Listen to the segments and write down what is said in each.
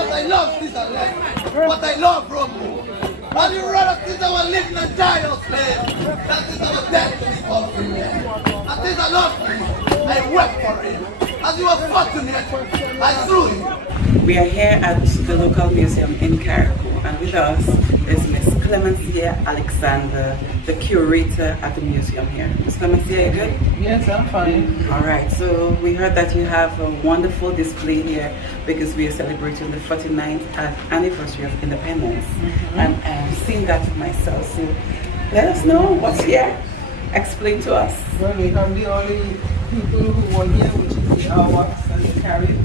that I love Sister Left, but I love Rumbo. And you rather Sister was living and die of slave. That is our destiny of him. And Sister loved me. I wept for him. As he was fortunate, I slew him. We are here at the local museum in Carriacou, and with us is Miss Clemencia Alexander, the curator at the museum here. Miss Clemencia, you good? Yes, I'm fine. All right, so we heard that you have a wonderful display here because we are celebrating the 49th anniversary of independence. And I've seen that for myself, so let us know what's here. Explain to us. Well, we have the only people who were here, which is the Awas and the Carib.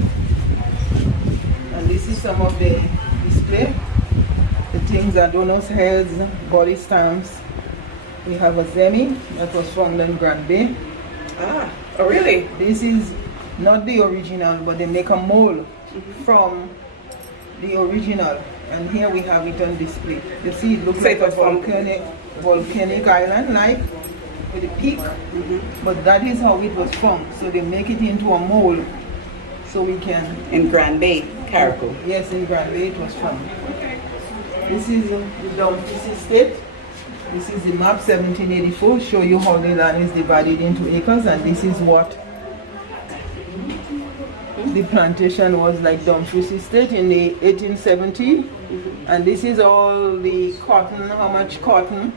And this is some of the display. The things are donors' heads, body stamps. We have a Zemi that was found in Grand Bay. Ah, oh really? This is not the original, but they make a mold from the original. And here we have it on display. You see, it looks like a volcanic island, like with a peak. But that is how it was formed. So they make it into a mold, so we can. In Grand Bay, Carriacou. Yes, in Grand Bay it was formed. This is the Dumfries estate. This is the map 1784, show you how the land is divided into acres, and this is what the plantation was like Dumfries estate in the 1870. And this is all the cotton, how much cotton?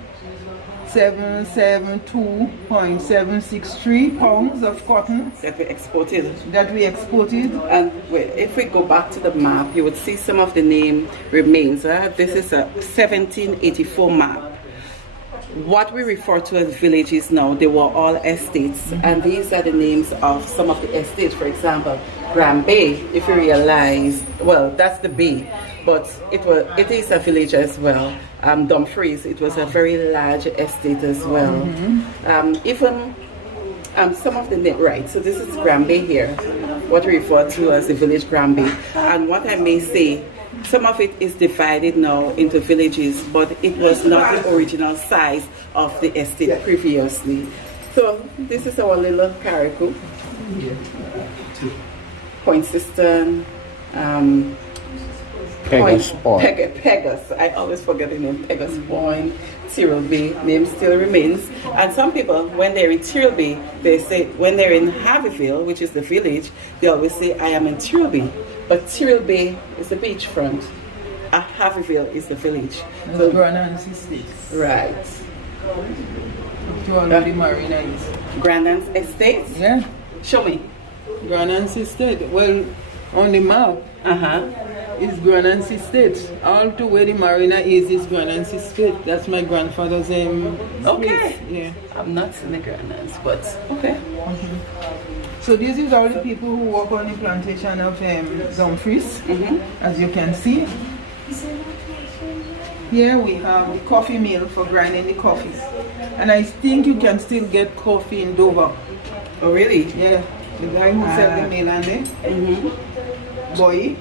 772.763 pounds of cotton That we exported. And wait, if we go back to the map, you would see some of the name remains. This is a 1784 map. What we refer to as villages now, they were all estates, and these are the names of some of the estates. For example, Grand Bay, if you realize, well, that's the bay, but it is a village as well. Dumfries, it was a very large estate as well. Even some of the right, so this is Grand Bay here, what we refer to as the village Grand Bay. And what I may say, some of it is divided now into villages, but it was not the original size of the estate previously. So this is our little Carriacou. Point Cistern, Pegasus Point. Pegasus, I always forget the name, Pegasus Point, Tyrrell Bay, name still remains. And some people, when they're in Tyrrell Bay, they say, when they're in Harveyville, which is the village, they always say, I am in Tyrrell Bay. But Tyrrell Bay is the beachfront. Harveyville is the village. So, Grandance Estate. Right. To all the marina is. Grandance Estate? Yeah. Show me. Grandance Estate. Well, on the map is Grandance Estate. All to where the marina is Grandance Estate. That's my grandfather's okay. Yeah. I'm not in the Grandance, but okay. So this is all the people who work on the plantation of Dumfries, as you can see. Here we have the coffee mill for grinding the coffee. And I think you can still get coffee in Dover. Oh really? Yeah. The guy who sells the mill and boy,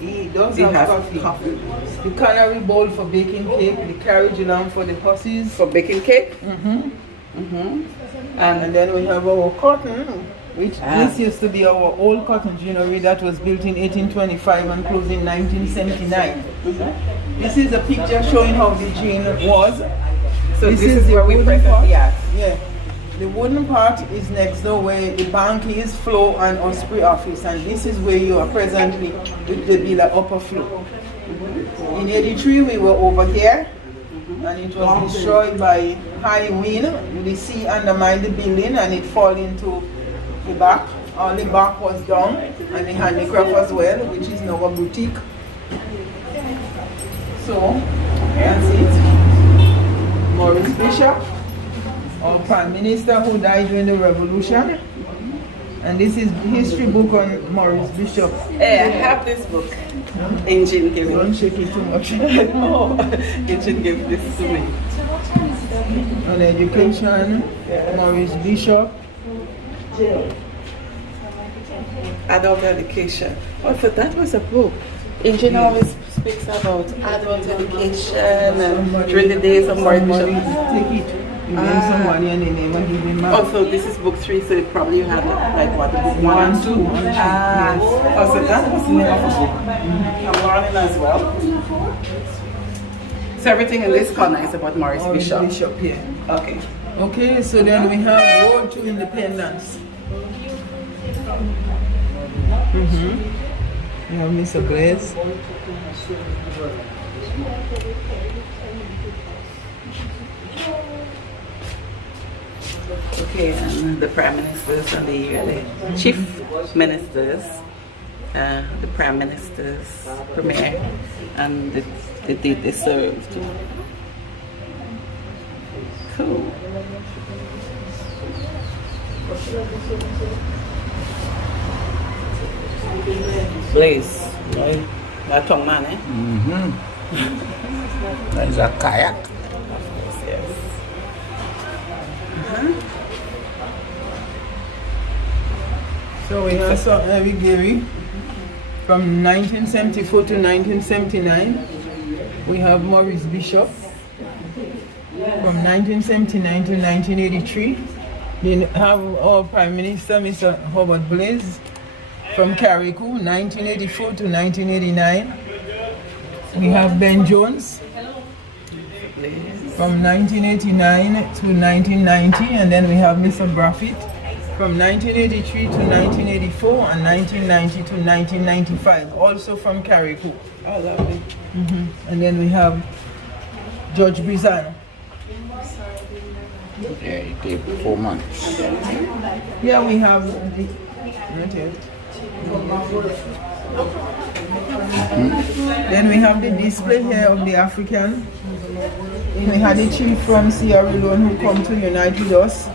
he does have coffee. The cannery bowl for baking cake, the carriage lamp for the horses. For baking cake? And then we have our cotton, which this used to be our old cotton ginnery that was built in 1825 and closed in 1979. This is a picture showing how the gin was. So this is where we presently at. Yeah. The wooden part is next door where the bank is, floor and Osprey office, and this is where you are presently with the Villa upper floor. In 83 we were over here, and it was destroyed by high wind. The sea undermined the building and it fell into the back. All the back was down, and the handicraft as well, which is now a boutique. So that's it. Maurice Bishop, our Prime Minister who died during the Revolution. And this is the history book on Maurice Bishop. Hey, I have this book. Engine gave it. Don't shake it too much. No, Engine gave this to me. On education, Maurice Bishop. Adult education. Oh, so that was a book. Engine always speaks about adult education and during the days of Maurice Bishop. Take it. Name somebody and the name and give him Oh, so this is book 3, so you probably had like what, the book 1 and 2? Yes. Oh, so that was the name of the book. I'm learning as well. So everything in this corner is about Maurice Bishop. Bishop, yeah. Okay. Okay, so then we have Road to Independence. We have Mr. Blaze. Okay, and the prime ministers and the yearly chief ministers, the prime ministers, premier, and the date they served. Cool. Blaze, right? That tongue man, eh? That is a kayak. Yes. So we have some Harry Gary from 1974 to 1979. We have Maurice Bishop from 1979 to 1983. Then have our Prime Minister, Mr. Howard Blaze, from Carriacou, 1984 to 1989. We have Ben Jones from 1989 to 1990, and then we have Mr. Braffit from 1983 to 1984 and 1990 to 1995, also from Carriacou. Oh, lovely. And then we have Judge Brizan. Yeah, it take 4 months. Here we have the, not yet. Then we have the display here of the African. We had a chief from Sierra Leone who come to unite with us.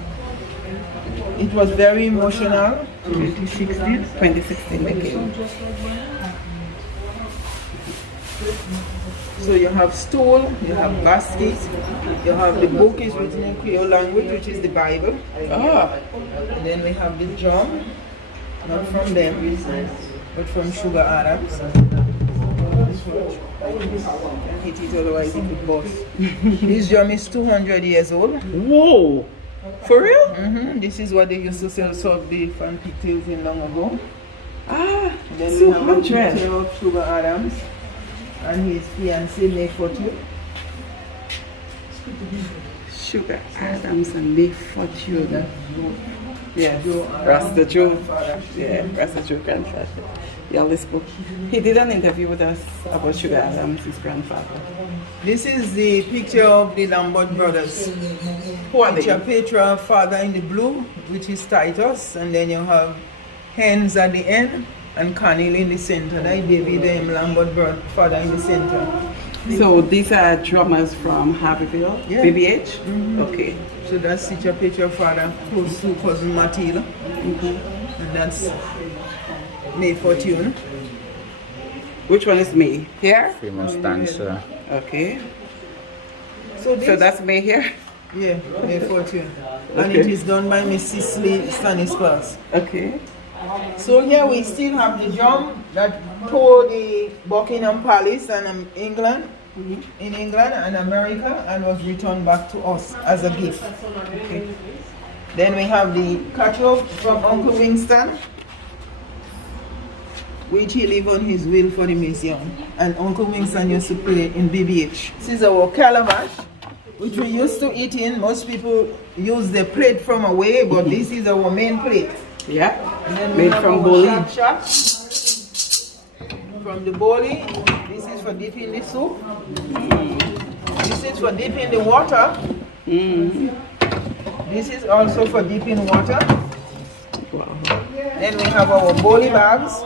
It was very emotional. 2016 they came. So you have stool, you have basket, you have the book is written in Creole language, which is the Bible. Oh, And then we have the drum, not from them, but from Sugar Adams. Hit it, otherwise it could bust. This drum is 200 years old. whoa! For real? This is what they used to sell soft beef and pigtails in long ago. Ah, And then we have a 200. picture of Sugar Adams and his fiancée May Fortune. Sugar Adams and May Fortune. Yes, Rasta Joe. Yeah, Rasta Joe grandfather. Yeah, this book. He did an interview with us about Sugar Adams, his grandfather. This is the picture of the Lambert brothers. Who are Picture they? Petra, father in the blue, which is Titus, and then you have Hens at the end and Canil in the center. That David Lambert brother, father in the center. So these are drummers from Harveyville, Yeah. BBH? Okay. So that's Teacher Petra, father, close to cousin Matilda. And that's May Fortune. Which one is May? Here? Famous dancer. Okay. So this, So that's May here? yeah, May Fortune. And Okay. it is done by Miss Cicely Stanislas. Okay. So here we still have the drum that toured the Buckingham Palace and England, in England and America, and was returned back to us as a gift. Okay. Then we have the catalogue from Uncle Winston, which he left on his will for the museum. And Uncle Winston used to play in BBH. This is our calabash, which we used to eat in. Most people use the plate from away, but this is our main plate. Yeah. And then we Made have from our boli. shak. From the boli, this is for dipping the soup. This is for dipping the water. This is also for dipping water. Wow. Then we have our boli bags.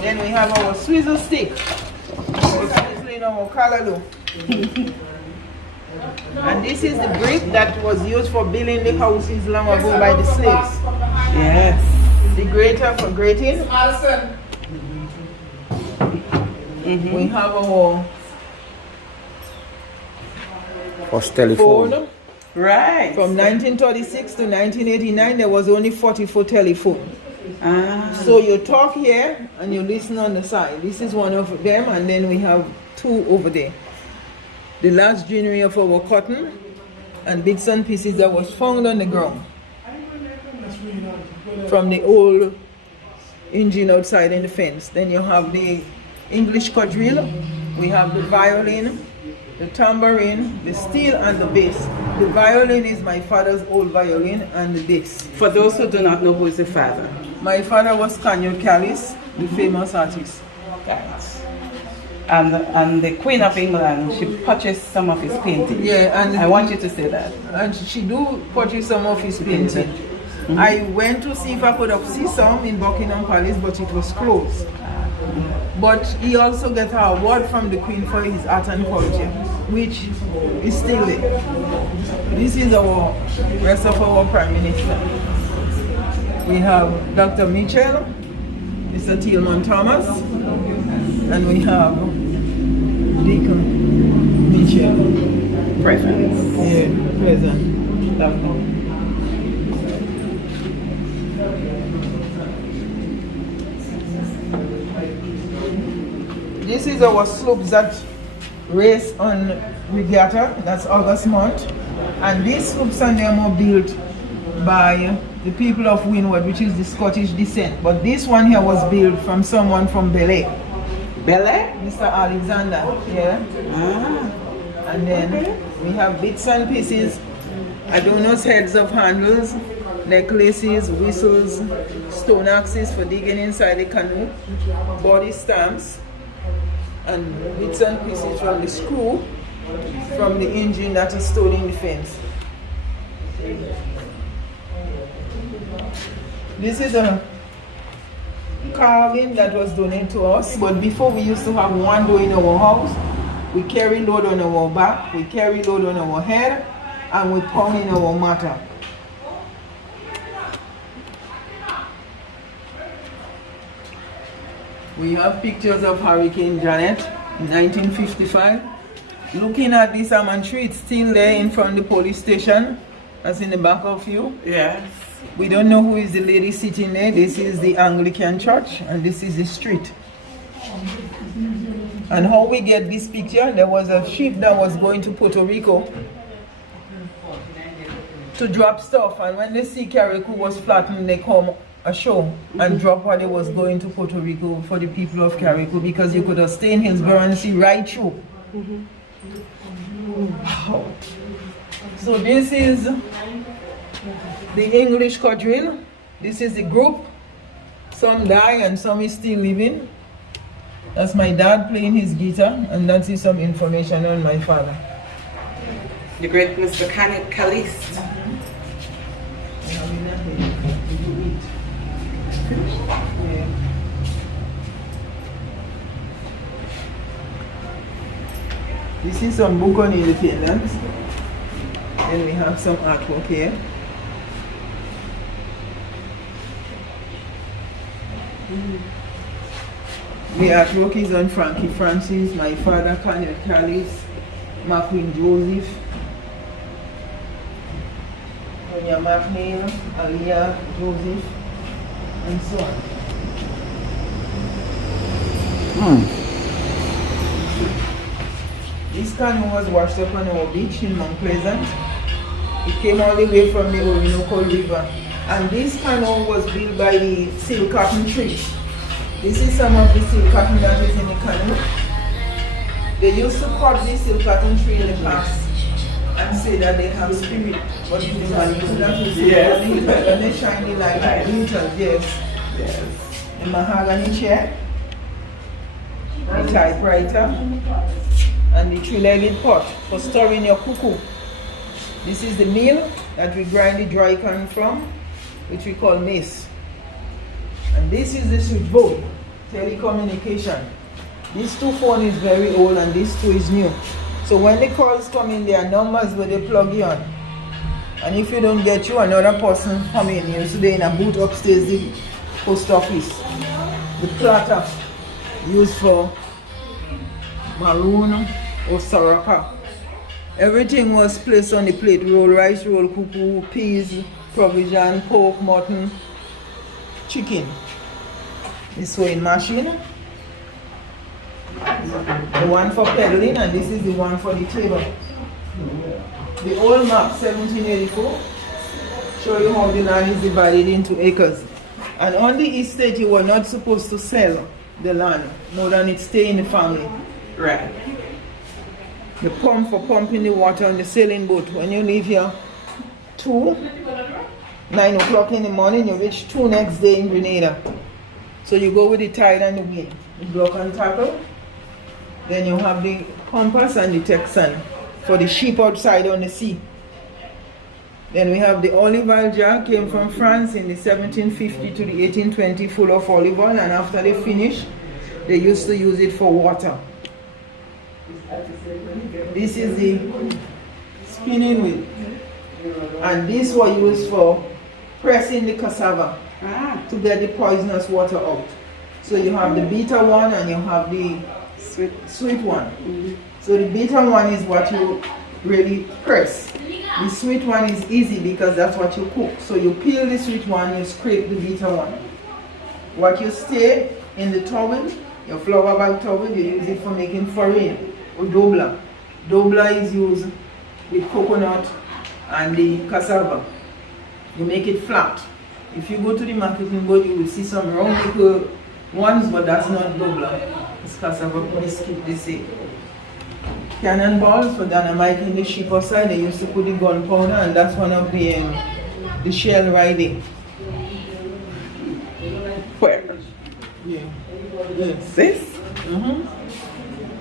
Then we have our swizzle stick. We're sizzling our callaloo. And this is the brick that was used for building the houses long ago by the slaves. Yes. The grater for grating. We have our First telephone. phone. Right. From 1936 to 1989, there was only 44 telephones. Ah. So you talk here and you listen on the side. This is one of them, and then we have two over there. the last joinery of our cotton and bits and pieces that was found on the ground from the old engine outside in the fence. Then you have the English quadrille, we have the violin, the tambourine, the steel and the bass. The violin is my father's old violin and the bass. For those who do not know, who is the father? My father was Carriacou, the famous artist. And the Queen of England, she purchased some of his paintings. Yeah, and I want you to say that. And she do purchase some of his painting. I went to see if I could have seen some in Buckingham Palace, but it was closed. But he also got an award from the Queen for his art and culture, which is still there. This is our rest of our Prime Minister. We have Dr. Mitchell, Mr. Tillman Thomas, and we have Deacon Mitchell. Present. Yeah, present. This is our slopes that race on Regatta, that's August month. And these slopes and them are built by the people of Windward, which is the Scottish descent. But this one here was built from someone from Bel-Air. Bel-Air? Mr. Alexander, yeah. And then we have bits and pieces, Adonis heads of handles, necklaces, whistles, stone axes for digging inside the canoe, body stamps, and bits and pieces from the screw from the engine that is stored in the fence. This is a carving that was donated to us, but before we used to have one door in our house. We carry load on our back, we carry load on our head, and we pound in our matter. We have pictures of Hurricane Janet in 1955. Looking at this almond tree, it's still there in front of the police station. That's in the back of you. Yes. We don't know who is the lady sitting there. This is the Anglican church, and this is the street. And how we get this picture, there was a ship that was going to Puerto Rico to drop stuff, and when they see Carriacou was flattened, they come ashore and drop what they was going to Puerto Rico for the people of Carriacou, because you could have stayed in Hillsborough and see right through. Wow. So this is the English quadrille. This is the group. Some die and some is still living. That's my dad playing his guitar, and that is some information on my father. The great Mr. Calist. This is some book on independence. Then we have some artwork here. The artwork is on Frankie Francis, my father, Colonel Callis, McQueen Joseph, Tonya McNeil, Aliyah Joseph, and so on. This canoe was washed up on our beach in Mount Pleasant. It came all the way from the Orinoco River. And this canoe was built by the seal cotton tree. This is some of the seal cotton that is in the canoe. They used to cut the seal cotton tree in the past and say that they have spirit. But it is not true that we see when they shine the light, it glitters, yes. The mahogany chair, the typewriter, and the three-legged pot for storing your cuckoo. This is the mill that we grind the dry corn from, which we call maize. And this is the switchboard, telecommunication. This 2 phone is very old and this 2 is new. So when the calls come in, there are numbers where they plug you on. And if you don't get you, another person come in. You're today in a booth upstairs, the post office. The platter used for maroon or saraka. Everything was placed on the plate: roll rice, roll cuckoo, peas, provision, pork, mutton, chicken. The sewing machine. The one for pedaling, and this is the one for the table. The old map, 1784, show you how the land is divided into acres. And on the estate, you were not supposed to sell the land more than it stay in the family. Right. The pump for pumping the water on the sailing boat. When you leave here 9 o'clock in the morning, you reach 2 next day in Grenada. So you go with the tide and the wind. The block and tackle. Then you have the compass and the Texan for the sheep outside on the sea. Then we have the olive oil jar, came from France in the 1750 to the 1820, full of olive oil, and after they finish, they used to use it for water. This is the spinning wheel, and this was used for pressing the cassava to get the poisonous water out. So you have the bitter one and you have the sweet one. So the bitter one is what you really press. The sweet one is easy because that's what you cook. So you peel the sweet one, you scrape the bitter one. What you stay in the towel, your flour bag towel, you use it for making farine or dobla. Dobla is used with coconut and the cassava. You make it flat. If you go to the marketing board, you will see some round little ones, but that's not dobla. It's cassava biscuit, they say. Cannonballs for dynamite in the ship outside, they used to put the gunpowder, and that's one of the shell riding. Where? Yeah. Yes. This?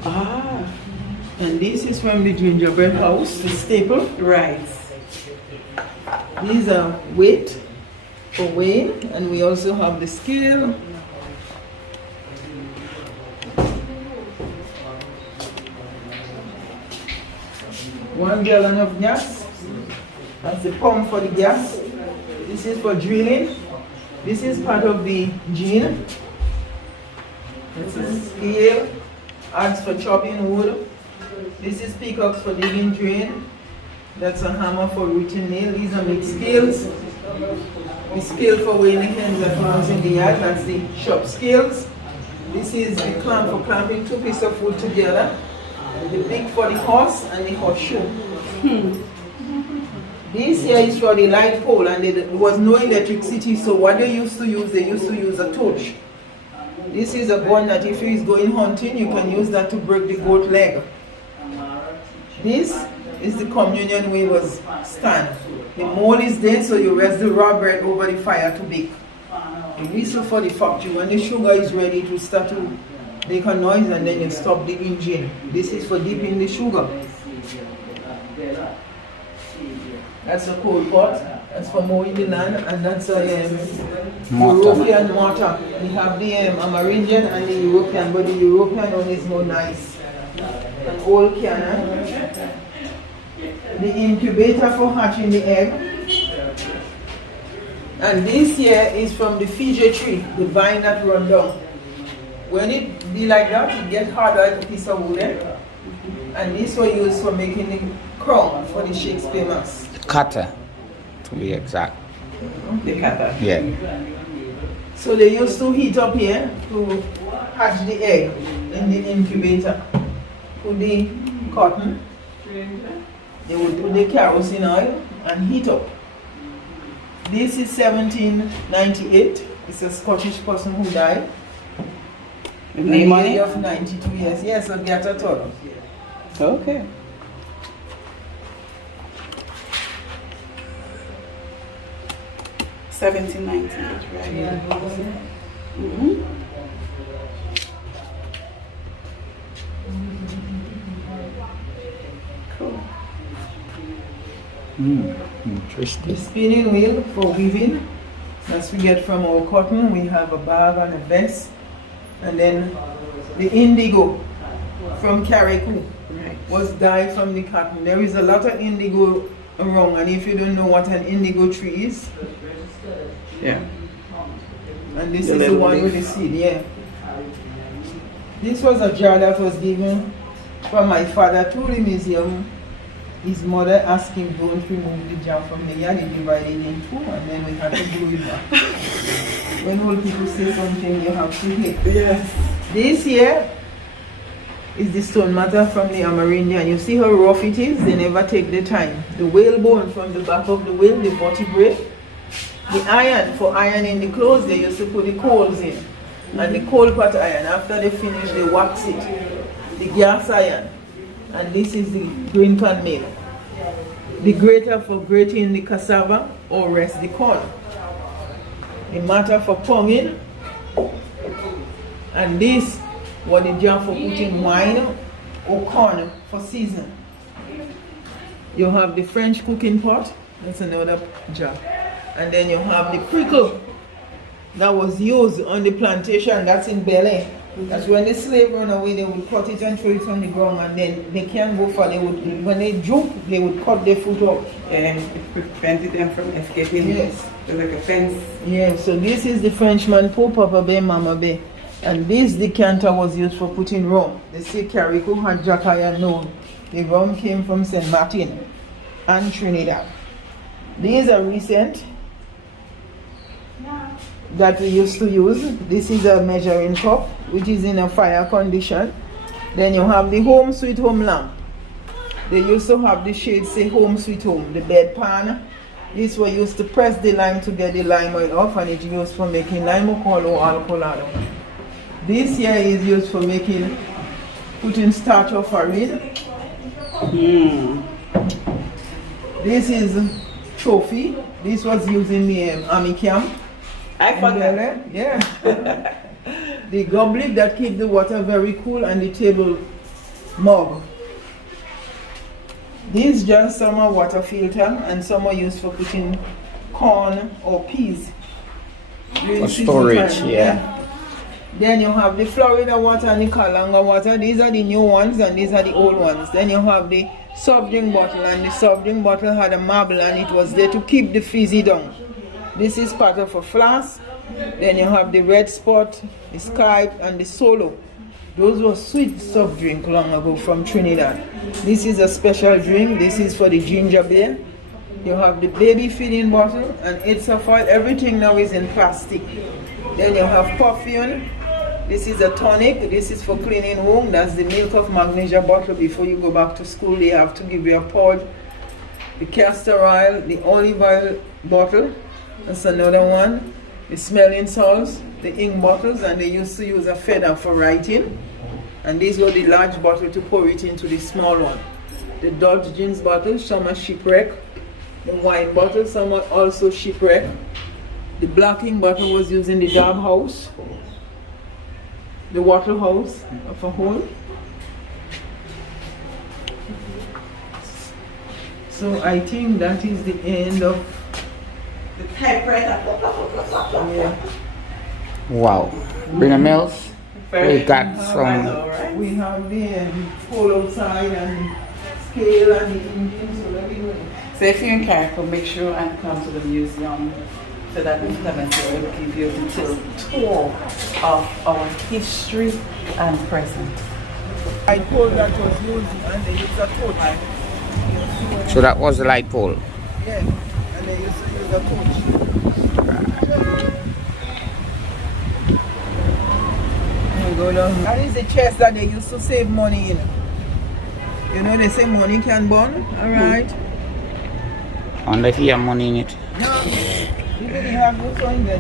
Ah. And this is from the gingerbread house, the staple. Right. These are weight for weighing, and we also have the scale. One gallon of gas. That's the pump for the gas. This is for drilling. This is part of the gin. This is scale. Adze for chopping wood. This is pickaxe for digging drain. That's a hammer for rooting nail. These are mixed scales. The scale for weighing the hens that runs in the yard. That's the shop scales. This is the clamp for clamping 2 pieces of wood together. The big for the horse and the horseshoe. This here is for the light pole, and there was no electricity, so what they used to use a torch. This is a gun that if he is going hunting, you can use that to break the goat leg. This is the communion weaver's stand. The mold is there, so you rest the raw bread over the fire to bake. The whistle for the factory. When the sugar is ready, to start to make a noise, and then you stop the engine. This is for dipping the sugar. That's a coal pot. That's for mowing the land, and that's a European mortar. We have the Amerindian and the European, but the European one is more nice. An old cannon. The incubator for hatching the egg. And this here is from the Fiji tree, the vine that runs down. When it be like that, it gets harder like a piece of wood. And this was used for making the crown for the Shakespeare mask. Cutter, to be exact. The cutter. Yeah. So they used to heat up here to hatch the egg in the incubator. Put the cotton, they would put the kerosene oil and heat up. This is 1798. It's a Scottish person who died. Name on it? Of 92 years. Yes, a Gata Toro. Okay. $17.98, right? Yeah. Cool. Interesting. The spinning wheel for weaving. As we get from our cotton, we have a bag and a vest. And then the indigo from Carriacou was dyed from the cotton. There is a lot of indigo around, and if you don't know what an indigo tree is, yeah. And this is the one with the seed, yeah. This was a jar that was given from my father to the museum. His mother asked him, don't remove the jar from the yard, he divided it in two, and then we had to glue it back. When old people say something, you have to hit. Yes. This here is the stone matter from the Amerindian. You see how rough it is? They never take the time. The whalebone from the back of the whale, the vertebrae. The iron, for ironing the clothes, they used to put the coals in. And the coal pot iron, after they finish, they wax it. The gas iron. And this is the green pan mill. The grater for grating the cassava or rest the corn. The matter for ponging. And this was the jar for putting wine or corn for season. You have the French cooking pot, that's another jar. And then you have the prickle that was used on the plantation, that's in Belay. That's when the slave run away, they would cut it and throw it on the ground, and then they can't go far. They would, when they jump, they would cut their foot off. And it prevented them from escaping. Yes. It was like a fence. Yeah, so this is the Frenchman Po Papa Bay Mama Bay. And this decanter was used for putting rum. They say Carriacou had Jacaya known. The rum came from St. Martin and Trinidad. These are recent that we used to use. This is a measuring cup which is in a fire condition. Then you have the home sweet home lamp. They used to have the shade say home sweet home. The bed pan. This was used to press the lime to get the lime oil off, and it's used for making lime alcohol or alcoholado. This here is used for making, putting starch or farine. This is trophy. This was used in the army camp. I forgot. Yeah. The goblet that keep the water very cool, and the table mug. These just some are water filter, and some are used for putting corn or peas. For storage, yeah. Then you have the Florida water and the Kalanga water. These are the new ones and these are the old ones. Then you have the soft drink bottle, and the soft drink bottle had a marble and it was there to keep the fizzy down. This is part of a flask. Then you have the red spot, the Skype and the Solo. Those were sweet soft drink long ago from Trinidad. This is a special drink. This is for the ginger beer. You have the baby feeding bottle and it's a foil. Everything now is in plastic. Then you have perfume. This is a tonic. This is for cleaning wound. That's the milk of magnesia bottle. Before you go back to school, they have to give you a pod. The castor oil, the olive oil bottle. That's another one. The smelling salts, the ink bottles, and they used to use a feather for writing. And these were the large bottle to pour it into the small one. The Dutch gins bottle, some are shipwreck. The wine bottle, some are also shipwreck. The black ink bottle was used in the dab house. The water house of a hole. So I think that is the end of The typewriter. yeah. Wow. Bring Mills. We got some. We have the pole outside and scale and the engine, so let me know. So if you're in Carriacou, make sure and come to the museum so that Mr. Messi will give you a detailed tour of our history and present. I pole that was used and they used a torch. So that was the light pole. Yeah, and they used to use a torch. Go down. That is the chest that they used to save money in. You know they say money can burn, alright? And if you have money in it. No, you didn't have those ones there.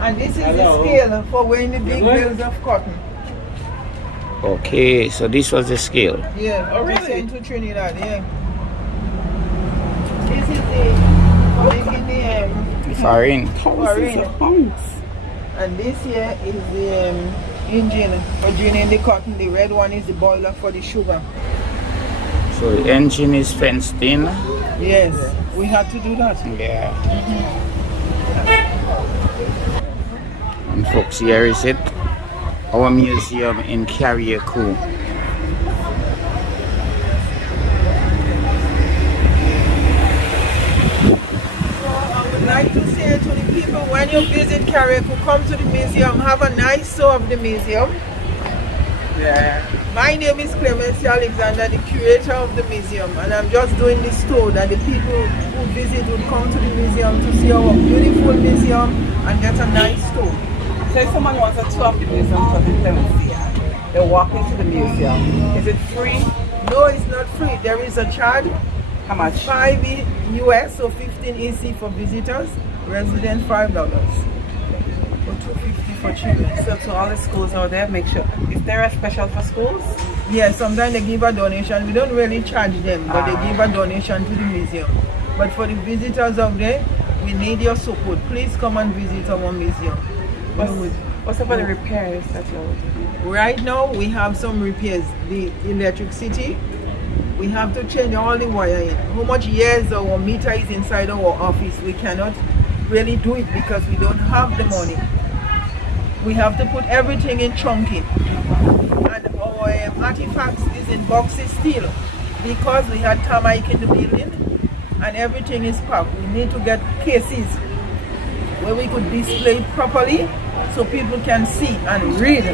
And this is the scale for weighing the big bales of cotton. Okay, so this was the scale. Yeah, Oh, really? sent to Trinidad, yeah. This is the making the Farine. farine. Pounds. And this here is the engine for draining the cotton. The red one is the boiler for the sugar. So the engine is fenced in. Yes, we had to do that. Yeah. And folks, here is it. Our museum in Carriacou. I would like to say to the people, when you visit Carriacou, come to the museum, have a nice tour of the museum. Yeah. My name is Clemency Alexander, the curator of the museum, and I'm just doing this tour that the people who visit would come to the museum to see our beautiful museum and get a nice tour. So if someone wants a tour of the museum, for the Clemency, They walk into the museum. Is it free? No, it's not free. There is a charge. How much? 5 US, so 15 EC for visitors. Resident $5. Or $2.50 for children. So to all the schools out there, make sure. Is there a special for schools? Yeah, sometimes they give a donation. We don't really charge them, but they give a donation to the museum. But for the visitors out there, we need your support. Please come and visit our museum. What's about the repairs that you're doing? Right now, we have some repairs. The electricity, we have to change all the wiring. How much years our meter is inside our office, we cannot really do it because we don't have the money. We have to put everything in chunking. And our artifacts is in boxes still because we had termite in the building and everything is packed. We need to get cases where we could display it properly so people can see and read,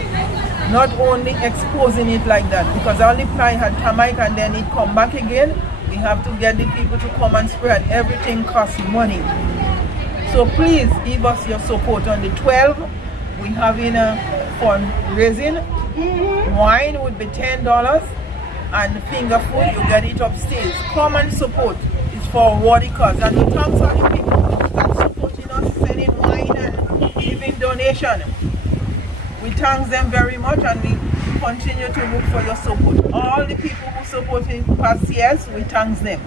not only exposing it like that, because all the ply had termite and then it come back again. We have to get the people to come and spread. Everything costs money. So please give us your support. On the 12th, we having a fundraising. Wine would be $10 and finger food, you get it upstairs. Come and support. It's for a worthy cause. And we thank all the people that supporting us, sending wine and giving donation. We thank them very much and we continue to look for your support. All the people who supported past years, we thank them.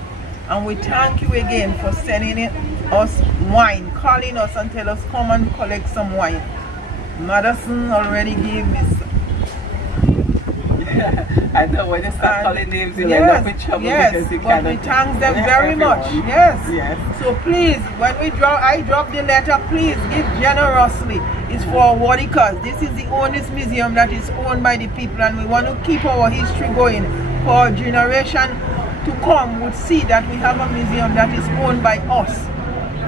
And we thank you again for sending us wine, calling us and tell us come and collect some wine. Madison already gave me some. I know when you start calling names, you'll end up in trouble because you but we thank them very much. Yes. So please, when I drop the letter, please give generously. It's for a worthy cause. This is the oldest museum that is owned by the people, and we want to keep our history going for a generation to come would see that we have a museum that is owned by us.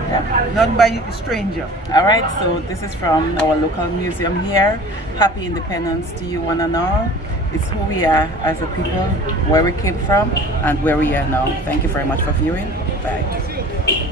Yeah. Not by a stranger. All right, so this is from our local museum here. Happy Independence to you one and all. It's who we are as a people, where we came from and where we are now. Thank you very much for viewing. Bye.